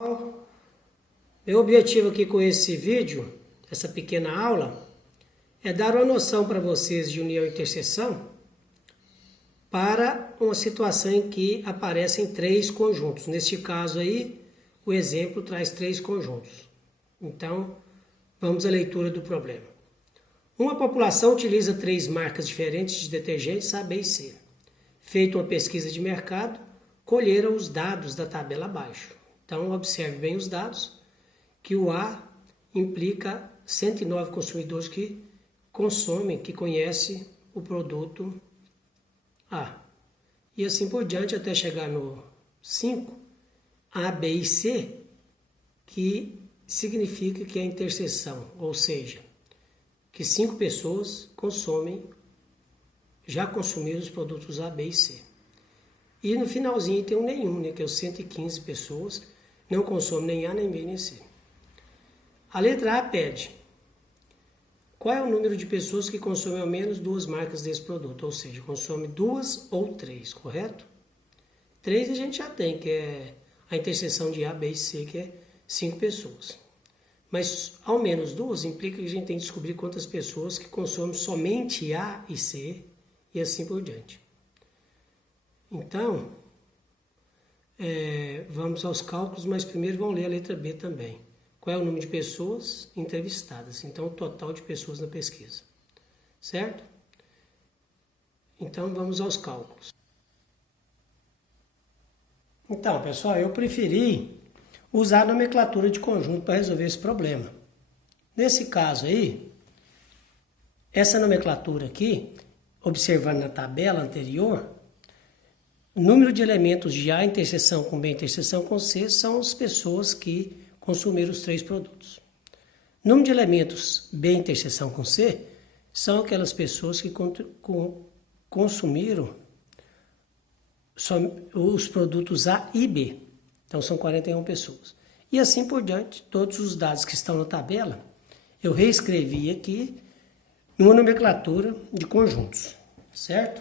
Meu objetivo aqui com esse vídeo, essa pequena aula, é dar uma noção para vocês de união e interseção para uma situação em que aparecem três conjuntos. Neste caso aí, o exemplo traz três conjuntos. Então, vamos à leitura do problema. Uma população utiliza três marcas diferentes de detergentes A, B e C. Feita uma pesquisa de mercado, colheram os dados da tabela abaixo. Então, observe bem os dados, que o A implica 109 consumidores que consomem, que conhecem o produto A. E assim por diante, até chegar no 5, A, B e C, que significa que é a interseção, ou seja, que 5 pessoas já consumiram os produtos A, B e C. E no finalzinho tem um nenhum, né, que é os 115 pessoas não consomem nem A, nem B, nem C. A letra A pede qual é o número de pessoas que consomem ao menos duas marcas desse produto, ou seja, consome duas ou três, correto? 3 a gente já tem, que é a interseção de A, B e C, que é 5 pessoas. Mas ao menos duas implica que a gente tem que descobrir quantas pessoas que consomem somente A e C e assim por diante. Então, vamos aos cálculos, mas primeiro vamos ler a letra B também. Qual é o número de pessoas entrevistadas? Então, o total de pessoas na pesquisa. Certo? Então, vamos aos cálculos. Então, pessoal, eu preferi usar a nomenclatura de conjunto para resolver esse problema. Nesse caso aí, essa nomenclatura aqui, observando na tabela anterior, o número de elementos de A interseção com B interseção com C são as pessoas que consumiram os três produtos. O número de elementos B interseção com C são aquelas pessoas que consumiram os produtos A e B. Então são 41 pessoas. E assim por diante, todos os dados que estão na tabela, eu reescrevi aqui numa nomenclatura de conjuntos, certo?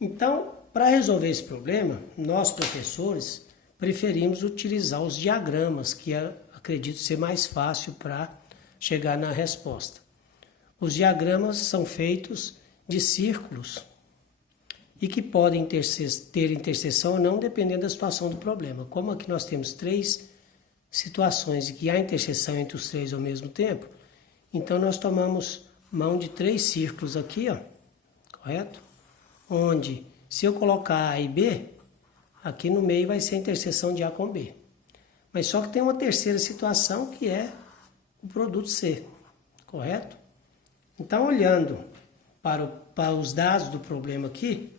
Então, para resolver esse problema, nós professores preferimos utilizar os diagramas, que acredito ser mais fácil para chegar na resposta. Os diagramas são feitos de círculos e que podem ter interseção ou não, dependendo da situação do problema. Como aqui nós temos 3 situações e que há interseção entre os 3 ao mesmo tempo, então nós tomamos mão de 3 círculos aqui, ó, correto? Onde, se eu colocar A e B, aqui no meio vai ser a interseção de A com B. Mas só que tem uma terceira situação que é o produto C, correto? Então, olhando para os dados do problema aqui,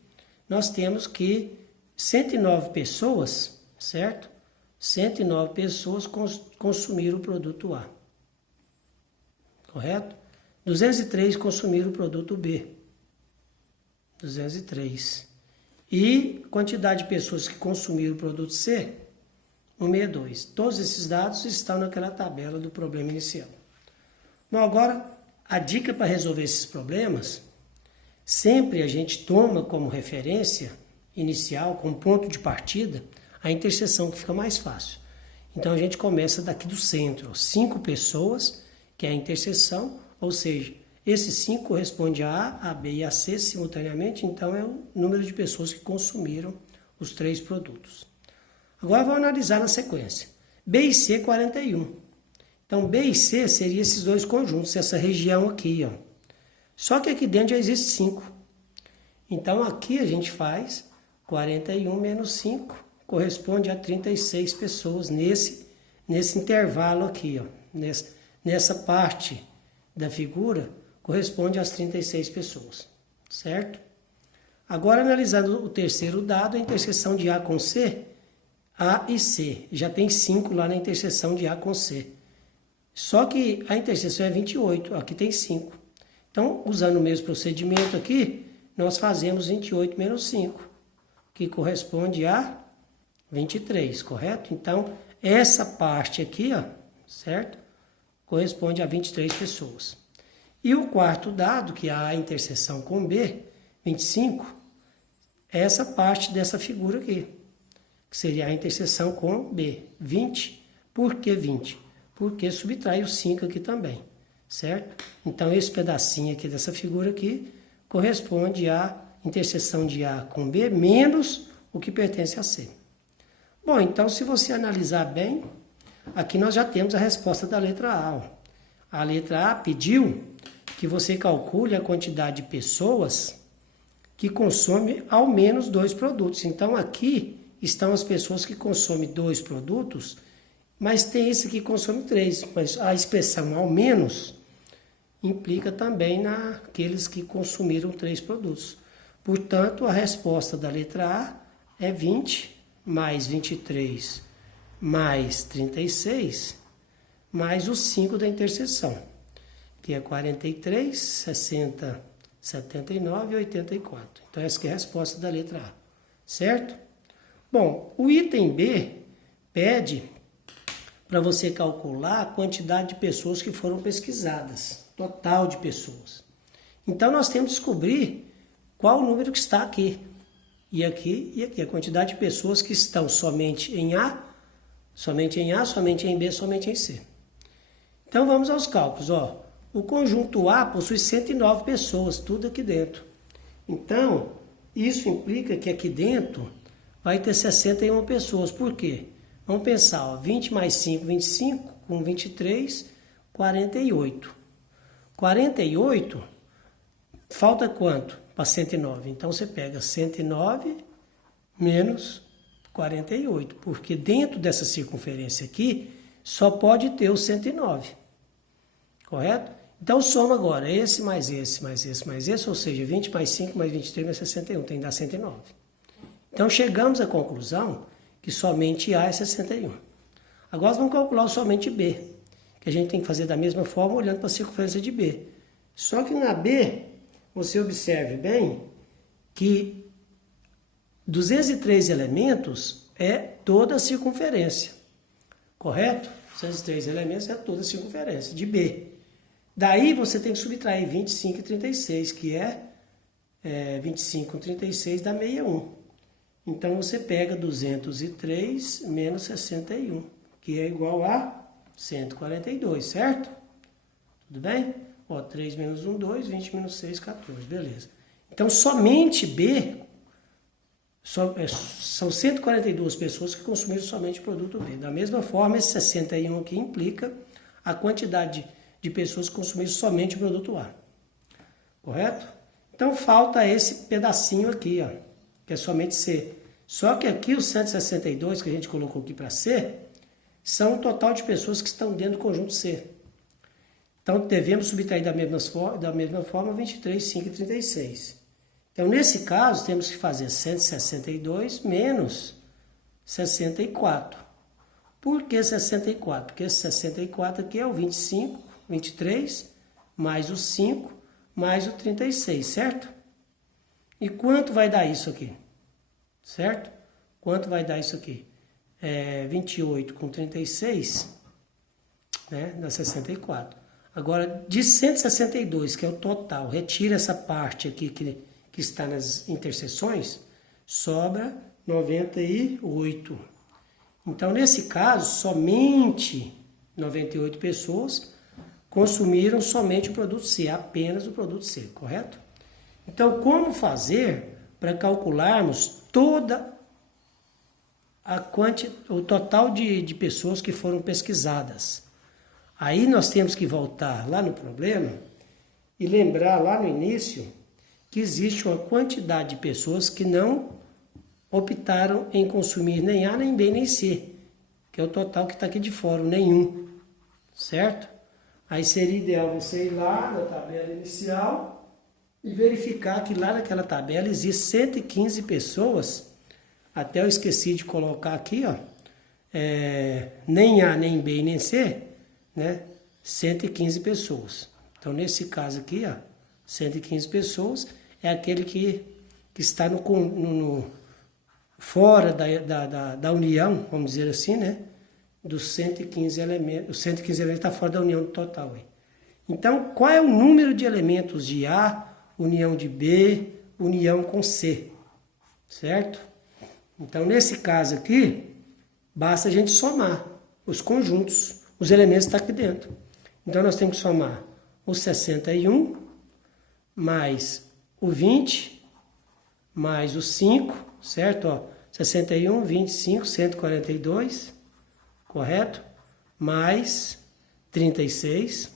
nós temos que 109 pessoas, certo? 109 pessoas consumiram o produto A, correto? 203 consumiram o produto B, 203. E quantidade de pessoas que consumiram o produto C, 162. Todos esses dados estão naquela tabela do problema inicial. Bom, agora, a dica para resolver esses problemas, sempre a gente toma como referência inicial, como ponto de partida, a interseção, que fica mais fácil. Então, a gente começa daqui do centro, 5 pessoas, que é a interseção, ou seja, esses 5 correspondem a A, B e a C simultaneamente, então é o número de pessoas que consumiram os 3 produtos. Agora vamos analisar na sequência. B e C, 41. Então, B e C seriam esses 2 conjuntos, essa região aqui, ó. Só que aqui dentro já existe 5. Então, aqui a gente faz 41 menos 5, corresponde a 36 pessoas nesse intervalo aqui, ó. Nessa parte da figura, corresponde às 36 pessoas, certo? Agora, analisando o terceiro dado, a interseção de A com C, A e C. Já tem 5 lá na interseção de A com C. Só que a interseção é 28, aqui tem 5. Então, usando o mesmo procedimento aqui, nós fazemos 28 menos 5, que corresponde a 23, correto? Então, essa parte aqui, ó, certo? Corresponde a 23 pessoas. E o quarto dado, que é a interseção com B, 25, essa parte dessa figura aqui, que seria a interseção com B. 20 Por que 20? Porque subtrai o 5 aqui também, certo? Então, esse pedacinho aqui dessa figura aqui corresponde à interseção de A com B menos o que pertence a C. Bom, então, se você analisar bem, aqui nós já temos a resposta da letra A. Ó. A letra A pediu que você calcule a quantidade de pessoas que consomem ao menos 2 produtos. Então, aqui estão as pessoas que consomem 2 produtos, mas tem esse que consome 3. Mas a expressão ao menos implica também naqueles que consumiram 3 produtos. Portanto, a resposta da letra A é 20 mais 23 mais 36 mais os 5 da interseção, que é 43, 60, 79 e 84. Então, essa que é a resposta da letra A, certo? Bom, o item B pede para você calcular a quantidade de pessoas que foram pesquisadas, total de pessoas. Então, nós temos que descobrir qual o número que está aqui, e aqui, a quantidade de pessoas que estão somente em A, somente em B, somente em C. Então, vamos aos cálculos. Ó. O conjunto A possui 109 pessoas, tudo aqui dentro. Então, isso implica que aqui dentro vai ter 61 pessoas. Por quê? Vamos pensar, ó, 20 mais 5, 25, com 23, 48. 48, falta quanto para 109? Então, você pega 109 menos 48, porque dentro dessa circunferência aqui, só pode ter o 109, correto? Então, soma agora esse mais esse, mais esse, mais esse, ou seja, 20 mais 5 mais 23 mais 61, tem que dar 109. Então, chegamos à conclusão que somente A é 61. Agora, vamos calcular o somente B, que a gente tem que fazer da mesma forma, olhando para a circunferência de B. Só que na B, você observe bem que 203 elementos é toda a circunferência, correto? 203 elementos é toda a circunferência de B. Daí você tem que subtrair 25 e 36, que é 25 com 36 dá 61. Então você pega 203 menos 61, que é igual a 142, certo? Tudo bem? Ó, 3 menos 1, 2, 20 menos 6, 14, beleza. Então somente B, são 142 pessoas que consumiram somente o produto B. Da mesma forma, esse 61 aqui implica a quantidade de pessoas que consumiram somente o produto A. Correto? Então falta esse pedacinho aqui, ó, que é somente C. Só que aqui os 162 que a gente colocou aqui para C são o total de pessoas que estão dentro do conjunto C. Então devemos subtrair da mesma forma 23, 5 e 36. Então nesse caso temos que fazer 162 menos 64. Por que 64? Porque esse 64 aqui é o 25, 23, mais o 5, mais o 36, certo? E quanto vai dar isso aqui? Certo? Quanto vai dar isso aqui? 28 com 36, né? Dá 64. Agora, de 162, que é o total, retira essa parte aqui que está nas interseções, sobra 98. Então, nesse caso, somente 98 pessoas consumiram somente o produto C, apenas o produto C, correto? Então, como fazer para calcularmos toda o total de pessoas que foram pesquisadas? Aí nós temos que voltar lá no problema e lembrar lá no início que existe uma quantidade de pessoas que não optaram em consumir nem A, nem B, nem C, que é o total que está aqui de fora, o nenhum, certo? Aí seria ideal você ir lá na tabela inicial e verificar que lá naquela tabela existem 115 pessoas, até eu esqueci de colocar aqui, ó, nem A, nem B, nem C, né? 115 pessoas. Então, nesse caso aqui, ó, 115 pessoas é aquele que está fora da união, vamos dizer assim, né? Dos 115 elementos. Os 115 elementos estão fora da união total. Aí. Então, qual é o número de elementos de A, união de B, união com C? Certo? Então, nesse caso aqui, basta a gente somar. os conjuntos, os elementos estão aqui dentro. Então, nós temos que somar o 61 mais o 20 mais o 5, certo? Ó, 61, 25, 142, correto? Mais 36,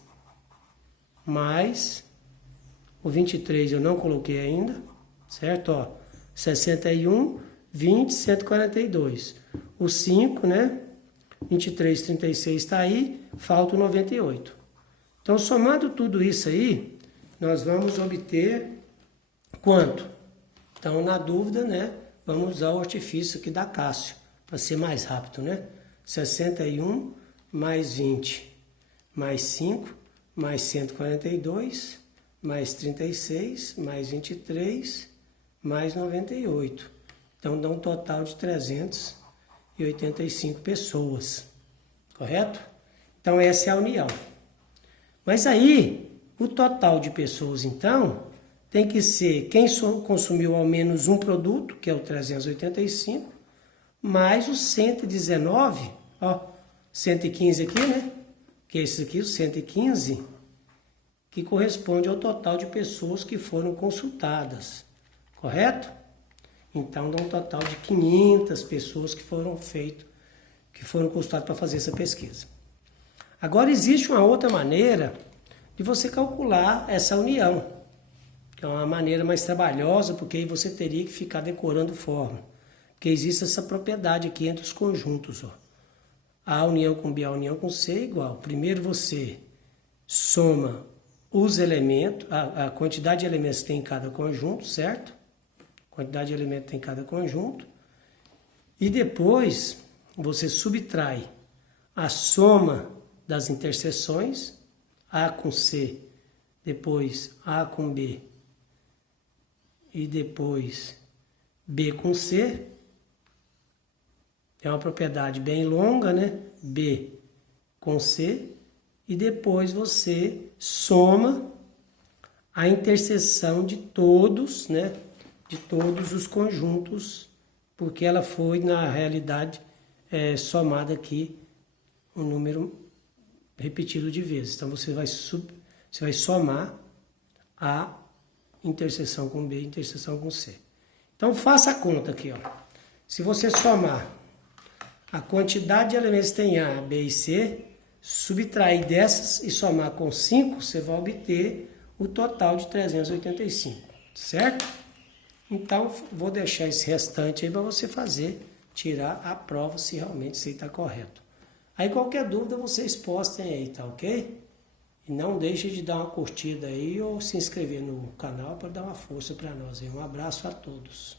mais o 23 eu não coloquei ainda, certo? Ó, 61, 20, 142. O 5, né? 23, 36 está aí, falta o 98. Então, somando tudo isso aí, nós vamos obter quanto? Então, na dúvida, né? Vamos usar o artifício aqui da Cássio, para ser mais rápido, né? 61 mais 20 mais 5 mais 142 mais 36 mais 23 mais 98. Então, dá um total de 385 pessoas, correto? Então, essa é a união. Mas aí, o total de pessoas, então, tem que ser quem consumiu ao menos um produto, que é o 385, mais os 119, ó, 115 aqui, né? Que é esse aqui, o 115, que corresponde ao total de pessoas que foram consultadas, correto? Então, dá um total de 500 pessoas que foram consultadas para fazer essa pesquisa. Agora, existe uma outra maneira de você calcular essa união, que é uma maneira mais trabalhosa, porque aí você teria que ficar decorando fórmula. Porque existe essa propriedade aqui entre os conjuntos. Ó. A união com B, a união com C é igual. Primeiro você soma os elementos, a quantidade de elementos que tem em cada conjunto, certo? Quantidade de elementos que tem em cada conjunto. E depois você subtrai a soma das interseções, A com C, depois A com B, e depois B com C. É uma propriedade bem longa, né? B com C. E depois você soma a interseção de todos, né? De todos os conjuntos, porque ela foi, na realidade, somada aqui um número repetido de vezes. Então, você vai somar a interseção com B e interseção com C. Então, faça a conta aqui, ó. Se você somar a quantidade de elementos que tem A, B e C, subtrair dessas e somar com 5, você vai obter o total de 385, certo? Então, vou deixar esse restante aí para você tirar a prova se realmente isso aí está correto. Aí, qualquer dúvida, vocês postem aí, tá ok? E não deixe de dar uma curtida aí ou se inscrever no canal para dar uma força para nós aí. Um abraço a todos.